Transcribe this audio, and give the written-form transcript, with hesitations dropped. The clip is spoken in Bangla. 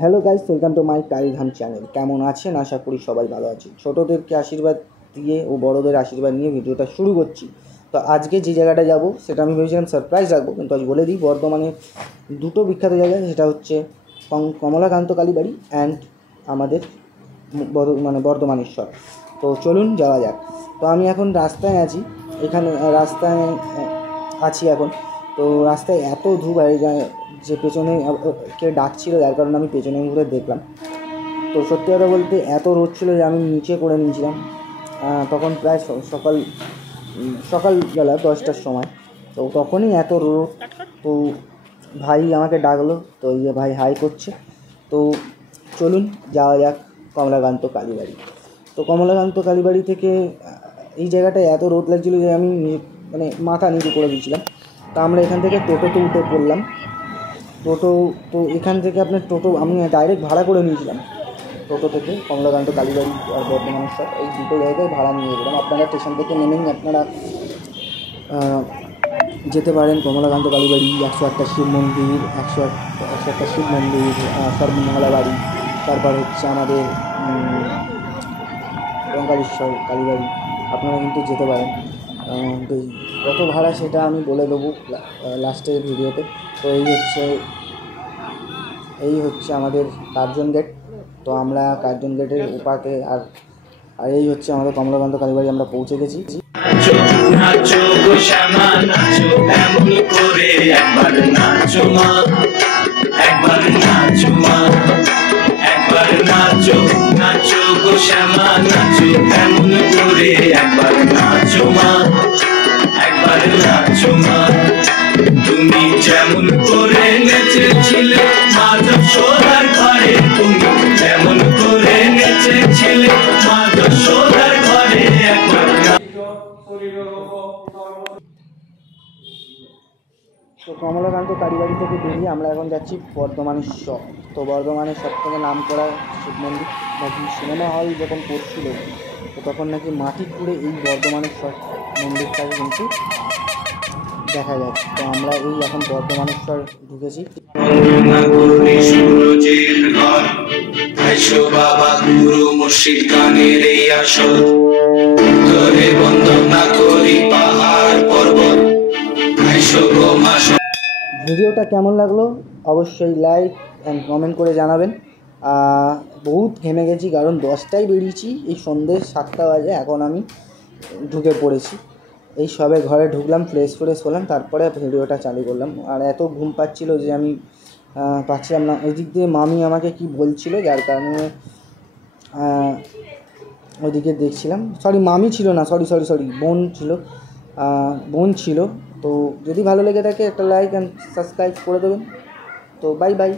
Hello guys, welcome to my টাইলধাম চ্যানেল। কেমন আছেন? আশা করি সবাই ভালো আছে। ছোটোদেরকে আশীর্বাদ দিয়ে ও বড়োদের আশীর্বাদ নিয়ে ভিডিওটা শুরু করছি। তো আজকে যে জায়গাটা যাব সেটা আমি ভেবেছিলাম সারপ্রাইজ রাখবো, কিন্তু আজ বলে দিই বর্ধমানে দুটো বিখ্যাত জায়গা, সেটা হচ্ছে কমলাকান্ত কালীবাড়ি অ্যান্ড আমাদের বর্ধমানেশ্বর। তো চলুন যাওয়া যাক। তো আমি এখন রাস্তায় আছি, রাস্তায় আছি এখন। তো রাস্তায় এত ধূপ যায় যে পেছনে কে ডাকছিল, যার কারণে আমি পেছনে ঘুরে দেখলাম। তো সত্যি কথা বলতে এত রোদ ছিল যে আমি নিচে করে নিয়েছিলাম। তখন প্রায় সকালবেলা 10টার সময়। তো তখনই এত রোদ। তো ভাই আমাকে ডাকলো, তো ভাই হাই করছে। তো চলুন যাওয়া যাক কমলাকান্ত কালীবাড়ি। তো কমলাকান্ত কালীবাড়ি থেকে এই জায়গাটায় এত রোদ লাগছিলো যে আমি মাথা নিচু করে দিয়েছিলাম। তো আমরা এখান থেকে টোটোতে উঠে পড়লাম। তো এখান থেকে আপনার টোটো আমি ডাইরেক্ট ভাড়া করে নিয়েছিলাম। টোটো থেকে কমলাকান্ত কালীবাড়ি আর বর্ধমানেশ্বর এই দুটো জায়গায় ভাড়া নিয়ে গেলাম। আপনারা স্টেশন থেকে নেমেই আপনারা যেতে পারেন কমলাকান্ত কালীবাড়ি, 101টা শিব মন্দির, 101টা শিব মন্দির, সর্বমঙ্গলা বাড়ি, তারপর হচ্ছে আমাদের ওঙ্কারেশ্বর কালীবাড়ি। আপনারা কিন্তু যেতে পারেন। তো কত ভাড়া সেটা আমি বলে দেবো লাস্টের ভিডিওতে। তো এই হচ্ছে আমাদের কার্জন গেট। তো আমরা কার্জন গেটের উপাতে আর এই হচ্ছে আমাদের কমলাকান্ত কালীবাড়ি, আমরা পৌঁছে গেছি। তুমি যেমন করে নেচেছিলে মা যশোদার ঘরে, তুমি যেমন করে নেচেছিলে মা যশোদার ঘরে। তো কমলাকান্ত কালীবাড়ি থেকে বেরিয়ে আমরা এখন যাচ্ছি বর্ধমানেশ্বর। তো বর্ধমানের সবথেকে নাম করা শিব মন্দির, নাকি সিনেমা হল যখন করছিল তো তখন নাকি মাটি খুঁড়ে এই বর্ধমানেশ্বর মন্দিরটাকে কিন্তু দেখা যাচ্ছে। তো আমরা এই এখন বর্ধমানেশ্বর ঢুকেছি। বাবা গুরু মুর্শিদ গানের এই আসর, তোরে বন্দনা করি পাহাড় পর্বত। ভিডিওটা কেমন লাগলো অবশ্যই লাইক অ্যান্ড কমেন্ট করে জানাবেন। বহুত ঘেমে গেছি, কারণ 10টায় বেরিয়েছি, এই সন্ধ্যে 7টা বাজে, এখন আমি ঢুকে পড়েছি। এই সবে ঘরে ঢুকলাম, ফ্রেশ হলাম, তারপরে ভিডিওটা চালু করলাম। আর এত ঘুম পাচ্ছিল যে আমি পাচ্ছিলাম না। ওই দিক দিয়ে মামি আমাকে কি বলছিল, যার কারণে ওইদিকে দেখছিলাম। মামি ছিল না, সরি বোন ছিল। তো যদি ভালো লেগে থাকে একটা লাইক অ্যান্ড সাবস্ক্রাইব করে দেবেন। তো বাই বাই।